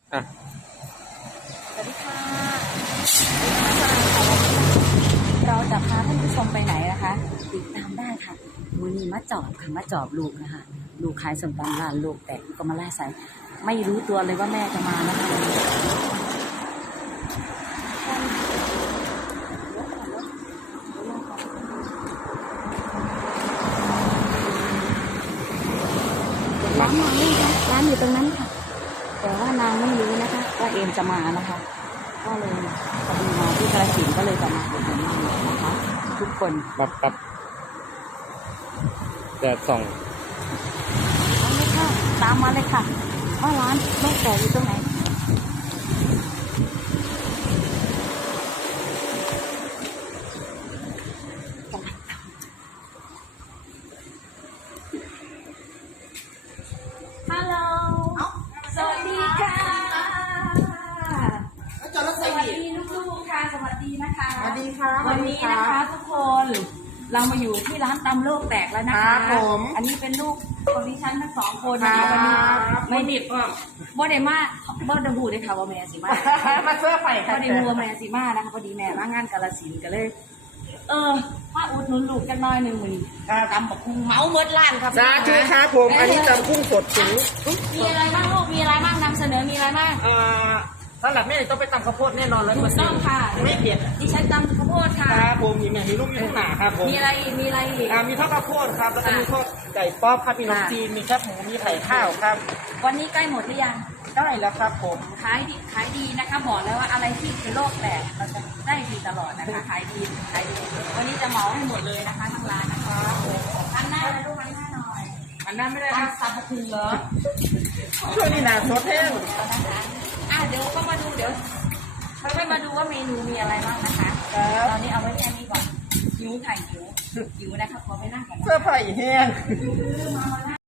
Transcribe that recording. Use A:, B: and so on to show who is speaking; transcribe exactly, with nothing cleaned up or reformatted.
A: อ่ะ
B: สวัสดีค่ะเราจะพาท่านผู้ชมไปไหนนะคะ ติดตามได้ค่ะวันนี้มาจอบค่ะมาจอบลูกนะคะลูกขายสมตำร้านลูกแต่ก็มาไล่ใส่ไม่รู้ตัวเลยว่าแม่จะมานะคะร้านนางนี่ค่ะร้านอยู่ตรงนั้นค่ะแต่ว่านางไม่รู้นะคะว่าเอมจะมานะคะ ก็เลยพอดีมาที่กระสินก็เลยจะมาอุดหนุนนางนะคะ ทุกคน
A: ปับปับแดดส่อง
B: มาเลยค่ะตามมาเลยค่ะว่าร้านแม่แต่อยู่ตรงไหนฮัลโหลสวัสดีค่ะสวัสดีลูกๆค่ะสวัสดีนะคะ
C: สวัสดีค่ะ
B: วันนี้นะคะทุกคนเรามาอยู่ที่ร้านตำโลกแตกแล้วนะคะอันนี้เป็นลูกของดิฉันทั้งสองคนนะคะวันนี้ไม่ดิบก็บ่ได้มาบ่ได้หูได้ค่ะว่าแม่สิมา
C: มาเสื้อไฟค่ะ
B: บ่ได้หัวแม่สิมานะคะพอดีแม่มางานกาฬสินธุ์ก็เลยเออมาอุดหนุนลูกจักหน่อยหนึ่งมื้อนี้ตำบักหุ่งเมาเมิดร้านครับ
C: สาธุครับผมอันนี้ตำกุ้งสดถึง
B: มีอะไรบ้างลูกมีอะไรบ้างนำเสนอมีอะไรบ้าง
C: เอ่อสำหรับแม่ต้องไปตำข้าวโพดแน่นอนร้อย
B: ถู
C: เปอร์
B: ก
C: เซ็
B: ต้
C: น
B: อง
C: ต์
B: ค่ะ
C: ไม่เผ็ด
B: ดิฉันตำข้าวโพดค่ะ
C: ครับผมมีแม่มีลูกมีลูกหนาครับผม
B: มีอะไรอีกมีอะไรอีก
C: อ่ามีทอดข้าวโพดครับแล้วก็มีทอดไก่ป๊อปครับมีขนมจีนมีแคบหมูมีไข่ข้าวครับ
B: วันนี้ใกล้หมดหรือยัง
C: ได้แล้วครับผม
B: ขายดีขายดีนะคะบอกแล้วว่าอะไรที่เป็นโรคแตกเราจะได้ดีตลอดนะคะขายดีขายดีวันนี้จะเหมาให้หมดเลยนะคะทั้งร้านนะคะอันหน้าเลยลูกอันหน้าหน่อย
C: อันนั้นไม่ได้
B: อั
C: คน รับ
B: ซับปะคือเหรอ
C: ช่วงนี้หนาสดแห้ง
B: นะคะอ่ะเดี๋ยวก็มาดูเดี๋ยวค่อยมาดูว่าเมนูมีอะไรบ้างนะคะตอนนี้เอาไว้แค่นี้ก่อนหิวค่ะหิวหิวนะคะขอไปนั่งก่อนนะ
C: เสื้อไผ่แห้ง